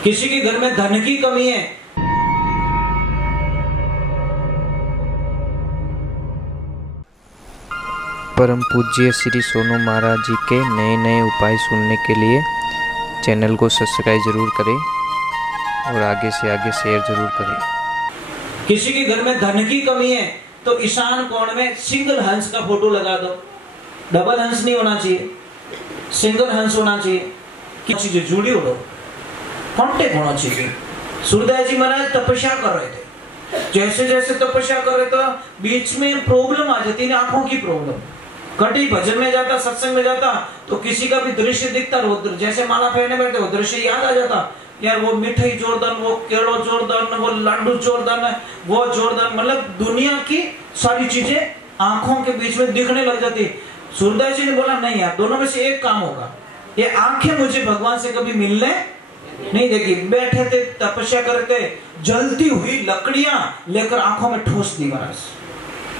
किसी के घर में धन की कमी है, परम पूज्य श्री सोनू महाराज जी के नए नए उपाय सुनने के लिए चैनल को सब्सक्राइब जरूर करें और आगे से आगे शेयर जरूर करें। किसी के घर में धन की कमी है तो ईशान कोण में सिंगल हंस का फोटो लगा दो। डबल हंस नहीं होना चाहिए, सिंगल हंस होना चाहिए। चीजें जुड़ी हो, कांटेक्ट होना चाहिए। सूरदास जी महाराज तपस्या कर रहे थे, जैसे जैसे तपस्या कर रहे थे बीच में प्रॉब्लम आ जाती है, आंखों की प्रॉब्लम। कटी भजन में जाता, सत्संग में जाता तो किसी का भी दृश्य दिखता, जैसे माला फेरने बैठे वो दृश्य याद आ जाता, यार वो मिठाई जोरदार, वो केड़ो जोरदार, वो लाडू जोरदार, वो जोरदार, मतलब दुनिया की सारी चीजें आंखों के बीच में दिखने लग जाती। सूरदास जी ने बोला नहीं यार, दोनों में से एक काम होगा, ये आंखें मुझे भगवान से कभी मिलने नहीं देगी। बैठे थे, तपस्या करते, जलती हुई लकड़ियां लेकर आंखों में ठोस दी महाराज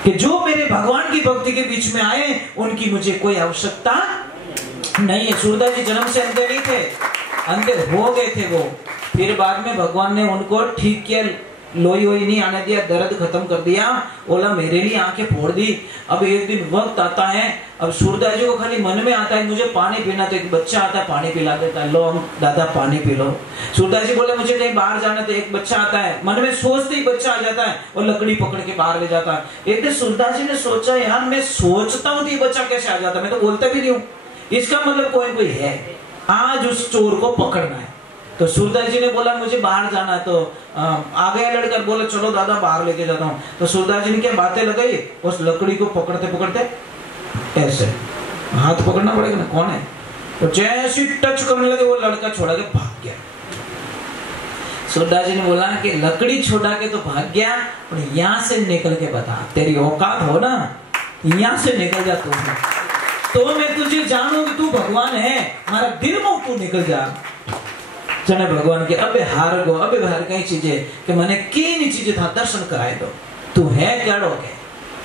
कि जो मेरे भगवान की भक्ति के बीच में आए उनकी मुझे कोई आवश्यकता नहीं है। सूरदास जी जन्म से अंधे नहीं थे, अंधे हो गए थे वो, फिर बाद में भगवान ने उनको ठीक किया, लोई वोई नहीं आने दिया, दर्द खत्म कर दिया, बोला मेरे लिए आंखें फोड़ दी। अब एक दिन वक्त आता है, अब सूरदास जी को खाली मन में आता है मुझे पानी पीना, तो एक बच्चा आता है पानी पिला देता है, लो दादा पानी पी लो। सूरदास जी बोले मुझे कहीं बाहर जाना, तो एक बच्चा आता है, मन में सोचते ही बच्चा आ जाता है और लकड़ी पकड़ के बाहर ले जाता है। एक दिन सूरदास जी ने सोचा यार मैं सोचता हूँ तो ये बच्चा कैसे आ जाता है, मैं तो बोलता भी नहीं हूँ, इसका मतलब कोई है, आज उस चोर को पकड़ना है। तो सूरदास जी ने बोला मुझे बाहर जाना है, तो आ गया लड़का, बोले चलो दादा बाहर लेके जाता हूँ। तो सूरदास जी ने क्या बातें लगाई, उस लकड़ी को पकड़ते पकड़ते ऐसे हाथ पकड़ना पड़ेगा ना, कौन है, तो जैसे टच करने लगे वो लड़का छोड़ा के भाग गया। सूरदास जी ने बोला कि लकड़ी छोड़ा के तो भाग गया, पर यहाँ से निकल के बता, तेरी औकात हो ना, यहाँ से निकल जा तू, तो मैं तुझे जानू कि तू भगवान है, हमारा दिल में तू निकल जा। जने भगवान के अबे हार गो, अबे बाहर कई चीजें कि मैंने की चीजें था दर्शन कराए दो, तू है क्या डोगे,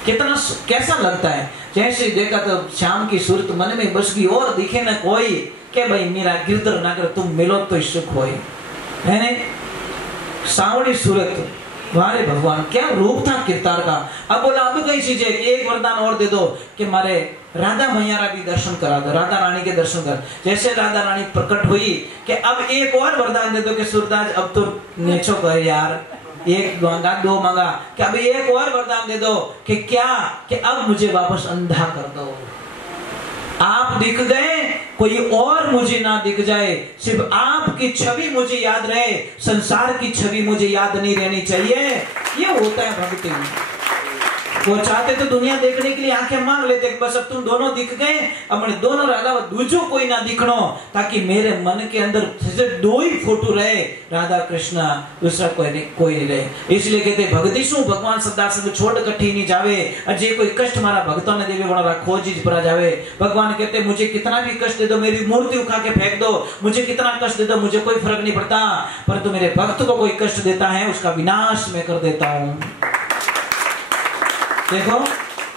कितना कैसा लगता है। जैसे देखा तो शाम की सूरत मन में बस गई, और दिखे ना कोई के भाई मेरा गिरधर ना कर, तुम मिलो तो सुख होई, है ने सावड़ी सूरत, वारे भगवान क्या रूप था किरतार का। अब बोला अब कई चीजें, एक वरदान और दे दो कि मारे राधा मैया भी दर्शन करा दो, राधा रानी के दर्शन कर। जैसे राधा रानी प्रकट हुई कि अब एक और वरदान दे दो कि सूरदास अब तो नेचो कर यार, एक मांगा दो मांगा, कि अब एक और वरदान दे दो कि क्या, कि अब मुझे वापस अंधा कर दो, आप दिख गए कोई और मुझे ना दिख जाए, सिर्फ आपकी छवि मुझे याद रहे, संसार की छवि मुझे याद नहीं रहनी चाहिए। ये होता है भक्ति। वो चाहते तो दुनिया देखने के लिए आंखें मांग लेते, बस अब तुम दोनों दिख गए, अब मैंने दोनों अलावा दूजो कोई ना दिखनो, ताकि मेरे मन के अंदर सिर्फ दो ही फोटो रहे, राधा कृष्ण, दूसरा कोई नहीं रहे। इसलिए कहते भक्ति शू भगवान सदा सब छोड़ कठी नहीं जावे, अजय कोई कष्ट मारा भक्तों ने देवे बड़ा खोजी परा जावे। भगवान कहते मुझे कितना भी कष्ट दे दो, मेरी मूर्ति उठा के फेंक दो, मुझे कितना कष्ट दे दो, मुझे कोई फर्क नहीं पड़ता, परंतु मेरे भक्त को कोई कष्ट देता है उसका विनाश मैं कर देता हूँ। देखो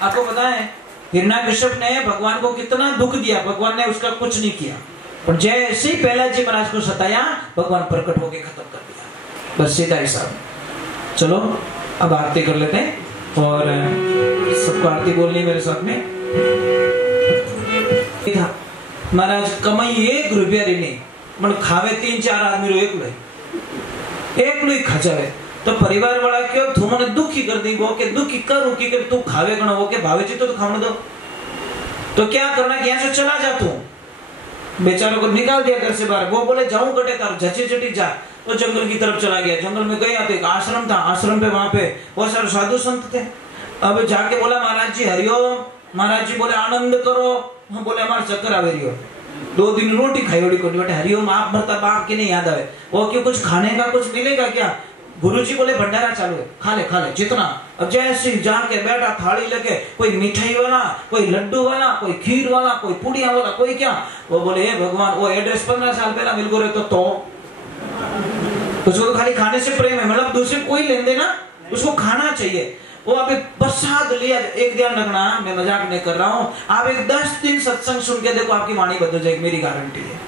आपको पता है हिरण्यकश्यप ने भगवान को कितना दुख दिया, भगवान ने उसका कुछ नहीं किया, पर जैसे ही प्रहलाद जी महाराज को सताया भगवान प्रकट होकर खत्म कर दिया, बस सीधा हिसाब। चलो अब आरती कर लेते हैं और सबको आरती बोलनी मेरे साथ में। महाराज कमाई 1 रुपया नहीं, मन खावे 3-4 आदमी रो एक लोई खचावे, तो परिवार वाला क्यों तू मने दुखी कर दी, वो के दुखी करूं कि तू खावे गणो, वो के भावे जी तो खाने दो, तो क्या करना कि यहाँ से चला जा, तू बेचारों को निकाल दिया घर से बाहर। वो बोले जाऊं कटे तार झची झटी जा, तो जंगल की तरफ चला गया। जंगल में गया तो एक आश्रम था, आश्रम पे वहां पे बहुत सारे साधु संत थे। अब जाके बोला महाराज जी हरिओम, महाराज जी बोले आनंद करो, हम बोले हमारे चक्कर आवे रियो, 2 दिन रोटी खाई ओडी को बेटे हरिओम आप भरता बाप के नहीं याद आवे, वो क्यों कुछ खाने का कुछ मिलेगा क्या, गुरुजी बोले भंडारा चालू है, खा ले जितना। अब जैसे जाके बैठा थाली लेके, कोई मिठाई वाला, कोई लड्डू वाला, कोई खीर वाला, कोई पुड़िया वाला, कोई क्या, वो बोले हे भगवान वो एड्रेस 15 साल पहला मिल गो रहे तो उसको तो खाली खाने से प्रेम है, मतलब दूसरे कोई लेन देना, उसको खाना चाहिए। वो अभी प्रसाद लिया, एक ध्यान रखना मैं मजाक नहीं कर रहा हूँ, आप एक 10 दिन सत्संग सुन के देखो आपकी वाणी बदल जाएगी, मेरी गारंटी है।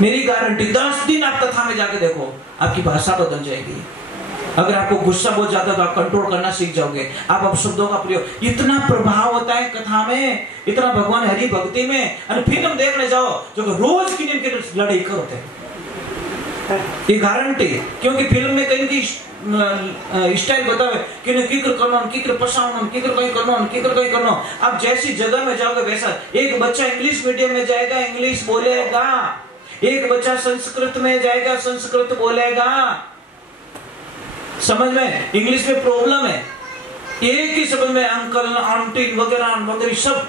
मेरी गारंटी 10 दिन आप कथा में जाके देखो, आपकी भाषा बदल जाएगी। अगर आपको गुस्सा बहुत ज्यादा तो आप कंट्रोल करना सीख जाओगे। आप अपशब्दों का प्रयोग, इतना प्रभाव होता है कथा में, इतना भगवान हरि भक्ति में। और फिल्म देखने जाओ जो रोज की निम्न लड़ाई करते हैं, ये गारंटी। क्योंकि फिल्म में कहीं स्टाइल बतावे कि किकर करना, किकर पसावना, किकर कहीं करना, किकर कहीं करना। आप जैसी जगह में जाओगे वैसा। एक बच्चा इंग्लिश मीडियम में जाएगा, इंग्लिश बोलेगा। एक बच्चा संस्कृत में जाएगा, संस्कृत बोलेगा। समझ में? इंग्लिश में प्रॉब्लम है, एक ही शब्द में अंकल, आंटी वगैरह वगैरह सब।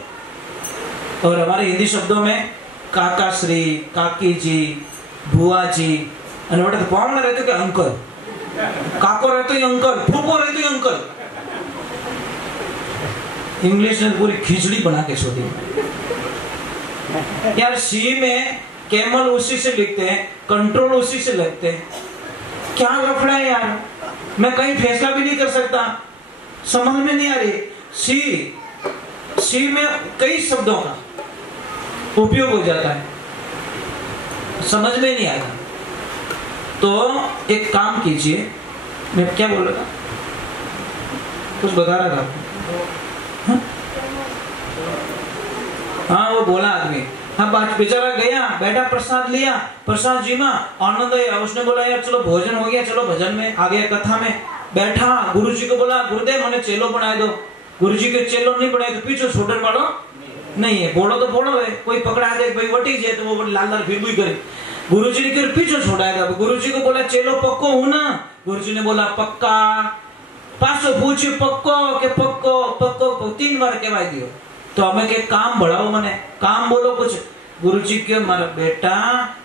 और हमारे हिंदी शब्दों में काका श्री, काकी जी, बुआ जी, अनवट तो पावना रहते कि अंकल, काको रहते ही अंकल, फूफो रहते ही अंकल। इंग्लिश ने पूरी खिचड़ी बना के छोड़ी यार। सी में कैमल उसी से लिखते हैं, कंट्रोल उसी से लगते हैं। क्या लफड़ा है यार, मैं कहीं फैसला भी नहीं कर सकता, समझ में नहीं आ रही। सी में कई शब्दों का उपयोग हो जाता है, समझ में नहीं आएगा। तो एक काम कीजिए, मैं क्या बोल रहा था, कुछ बता रहा था। हाँ वो बोला आदमी, हाँ बात बेचारा गया, बैठा, प्रसाद लिया, प्रसाद जी में आनंद आया। उसने बोला यार चलो भोजन हो गया, चलो भजन में आ गया, कथा में बैठा। गुरुजी को बोला गुरुदेव मैंने चेलो बना दो। गुरुजी के चेलो नहीं बनाए तो पीछे छोड़ने वालों नहीं है। बोलो तो बोलो है, कोई पकड़ा दे भाई वटी जाए तो वो लाल लाल फिर भी करे। गुरुजी ने फिर पीछे छोड़ाएगा। गुरुजी को बोला चेलो पक्को हूं ना। गुरुजी ने बोला पक्का। पासो पूछे पक्को के पक्को पक्को 3 बार कहवाई दियो। तो हमें के काम बढ़ाओ, मने काम बोलो कुछ। गुरुजी के मारा बेटा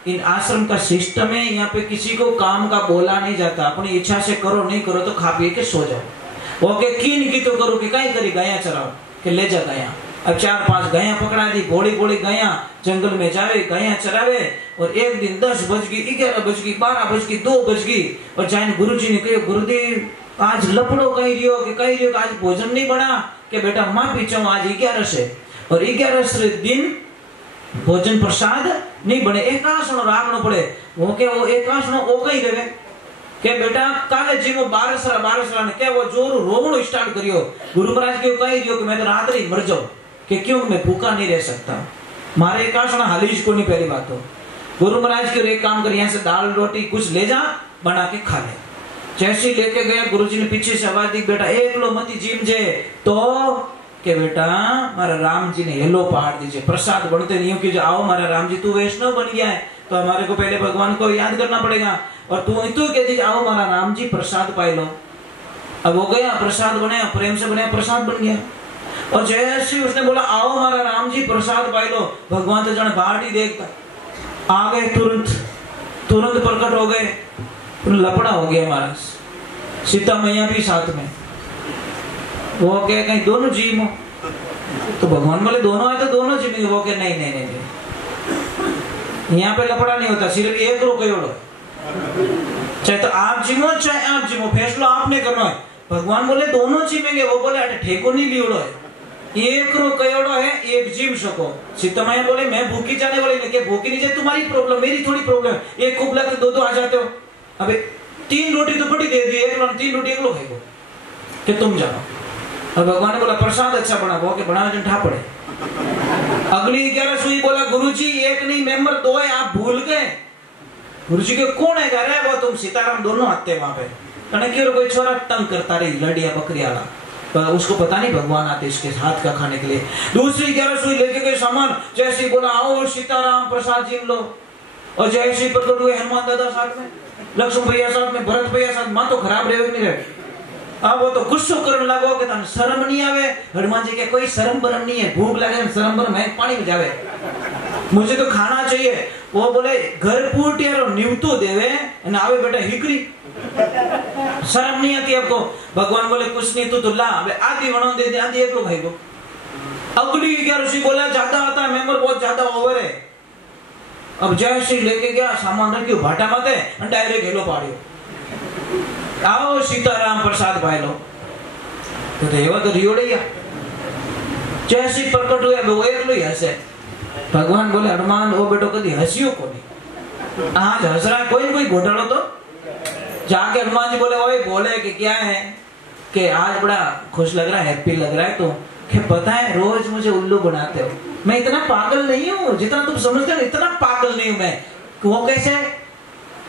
इन आश्रम का सिस्टम है, यहाँ पे किसी को काम का बोला नहीं जाता। अपनी इच्छा से करो, नहीं करो तो खा पी के सो जाओ। ओके कीन की तो करो कि कहीं करी गाया चराओ के ले जा गाया। अब 4-5 गाया पकड़ा दी, घोड़ी घोड़ी गाया जंगल में जावे, गाया चरावे। और एक दिन 10 बज गई, 11 बज गई, 12 बज गई, 2 बज गई। और जाइन गुरुजी ने कहा गुरुदेव आज लपड़ो कही रियो कि कही रियो आज भोजन नहीं बना के बेटा मां पीछे आज 11 से। और 11 दिन भोजन प्रसाद नहीं बने, एकासणो राखनो पड़े। वो के वो एकासणो ओ कही रहे के बेटा काले जी में 12 ने क्या वो जोर रोवणो स्टार्ट करियो। गुरु महाराज के कही रियो कि मैं तो रात ही मर जाऊं कि क्यों मैं भूखा नहीं रह सकता, मारे एकासणा हालीज को नहीं। पहली बात तो गुरु महाराज के एक काम कर, यहाँ से दाल रोटी कुछ ले जा बना के खा ले। जैसे लेके गया गुरुजी ने पीछे से आवाज दी बेटा एक लो मती जीम जे तो के बेटा मारा राम जी ने हेलो पहाड़ दीजिए। प्रसाद बनते नहीं हो कि जो आओ मारा राम जी तू वैष्णव बन गया है तो हमारे को पहले भगवान को याद करना पड़ेगा। और तू कह दीजिए आओ मारा राम जी प्रसाद पाए लो। अब हो गया प्रसाद बनाया, प्रेम से बनाया, प्रसाद बन गया। और जैसे उसने बोला आओ मारा राम जी प्रसाद पाए लो, भगवान तो जाने बाहर ही देखता आ गए, तुरंत प्रकट हो गए। लपड़ा हो गया महाराज, सीता मैया भी साथ में। वो कहे कहीं दोनों जी में तो भगवान बोले दोनों है तो दोनों जी में। वो कहे नहीं नहीं नहीं, नहीं। यहाँ पे लपड़ा नहीं होता, सिर्फ एक रो कयोड़ो, चाहे तो आप जिमो चाहे आप जिमो, फैसला आपने करना है। भगवान बोले दोनों जिमेंगे, वो बोले अटे ठेको नहीं लियोड़ो है, एक रो कयोड़ो है, एक जिम सको। सीता मैया बोले मैं भूखी जाने वाली नहीं, भूखी नहीं जाए तुम्हारी प्रॉब्लम, मेरी थोड़ी प्रॉब्लम। एक कुबला के 2-2 आ जाते हो। अबे 3 रोटी तो बड़ी दे दी, 3 रोटी एक लोग खाएगो कि तुम जाओ। और भगवान ने बोला प्रसाद अच्छा बना, वो के बना जन ठा पड़े। अगली 11 सुई बोला गुरुजी एक नहीं मेंबर 2 है, आप भूल गए। गुरुजी के कौन है घर है, वो तुम सीताराम दोनों आते वहां पे। क्यों कोई छोरा तंग करता रही लड़िया बकरिया वाला, पर उसको पता नहीं भगवान आते इसके हाथ का खाने के लिए। दूसरी 11 सुई लेके गए सामान, जैसे बोला आओ सीताराम प्रसाद जी लो। और जैसे प्रकट हुए हनुमान दादा साथ में, लक्ष्मण भैया साथ में, भरत भैया साथ। मां तो खराब रहे नहीं रहे। अब वो तो गुस्सो करने लगो कि तन शर्म नहीं आवे। हनुमान जी के कोई शर्म बरम नहीं है, भूख लगे शर्म बरम है, पानी में जावे, मुझे तो खाना चाहिए। वो बोले घर पूटियारो न्यूतो देवे न आवे बेटा हिकरी, शर्म नहीं आती आपको। भगवान बोले कुछ नहीं तू तो ला, आधी बना दे दे, आधी एक लोग खाएगो। अगली 11 बोला ज्यादा आता है, मेंबर बहुत ज्यादा ओवर है। अब जैसे लेके गया सामान रखियो भाटा माते डायरेक्ट हेलो पाड़ियो, आओ सीताराम प्रसाद पाए लो। तो देवा तो रियोड़िया जैसी प्रकट हुआ वो एक लो हसे। भगवान बोले हनुमान वो बेटो कभी हसियो को नहीं, आज हंस रहा है, कोई ना कोई घोटाला तो जाके हनुमान जी बोले, ओए बोले कि क्या है कि आज बड़ा खुश लग रहा है, हैप्पी लग रहा है, तो क्या पता है रोज मुझे उल्लू बनाते हो, मैं इतना पागल नहीं हूँ जितना तुम समझते हो, इतना पागल नहीं हूँ मैं। वो कैसे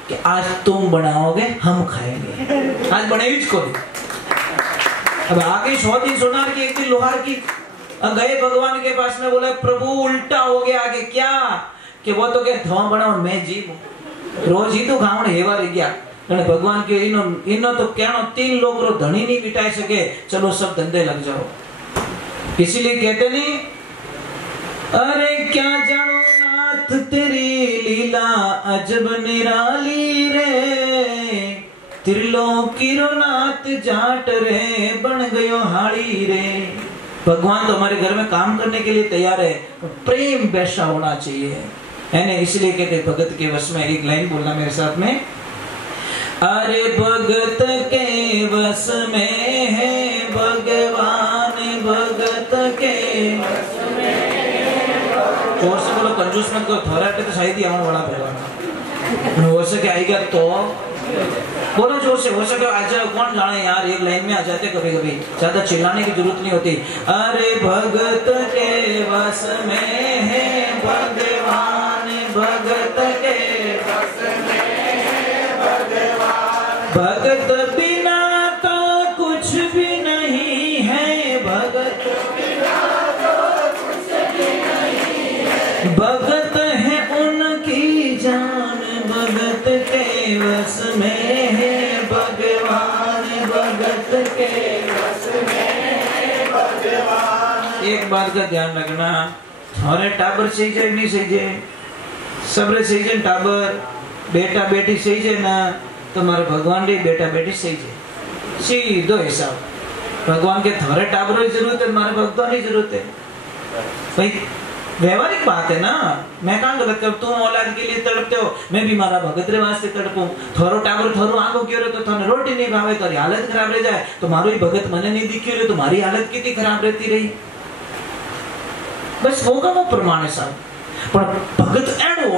कि आज तुम बनाओगे हम खाएंगे, आज बनेगी को। अब आगे 100 दिन सोनार की 1 दिन लोहार की गए भगवान के पास में, बोले प्रभु उल्टा हो गया, आगे क्या कि वो तो क्या धुआं बनाओ मैं जीव रोज ही तो खावण हेवा रही गया। भगवान के इनो तो कहना 3 लोग रो धनी नहीं बिटाई सके, चलो सब धंधे लग जाओ। इसीलिए कहते नहीं, अरे क्या जानो नाथ तेरी लीला अजब निराली रे, त्रिलोकी रो नाथ जाट रे बन गयो हाड़ी रे। भगवान तो हमारे घर में काम करने के लिए तैयार है, प्रेम वैसा होना चाहिए, है ना। इसलिए कहते भगत के वश में, एक लाइन बोलना मेरे साथ में, अरे भगत के वश में है भगवान, भगत के वश में। जोर से बोलो, कंजूस मत करो, थोड़ा तो शायद ही आने वाला भगवान हो सके आएगा तो बोलो जोर से, हो सके आ जाए, कौन जाने यार, एक लाइन में आ जाते कभी कभी, ज्यादा चिल्लाने की जरूरत नहीं होती। अरे भगत के वश में है भगवान, भगत के वश में है भगवान, भगत बिना तो कुछ भी नहीं है, भगत बिना तो कुछ भी नहीं है, भगत है उनकी जान, भगत के वश में है भगवान, भगत के वश में है भगवान। एक बात का ध्यान रखना, हमारे टाबर सही जाए नहीं सही जाए, सबरे सही जाए, टाबर बेटा बेटी सही जाए ना, तुम्हारे भगवान रे बेटा बेटी सही जाए, सीधो हिसाब। भगवान के थारे टाबरों की जरूरत है, तुम्हारे भगवान की जरूरत है भाई, व्यवहारिक बात है ना। मैं कहाँ गलत कर, तुम औलाद के लिए तड़पते हो, मैं भी मारा भगत रे वास्ते तड़पूं। थोरो टाबर थोरो आंखों क्यों रे, तो थाने रोटी नहीं भावे, तो हालत खराब रह जाए, तो मारो ही भगत मने नहीं दिखी रे, तुम्हारी हालत कितनी खराब रहती रही। बस होगा वो प्रमाण है साहब, पर भगत एडो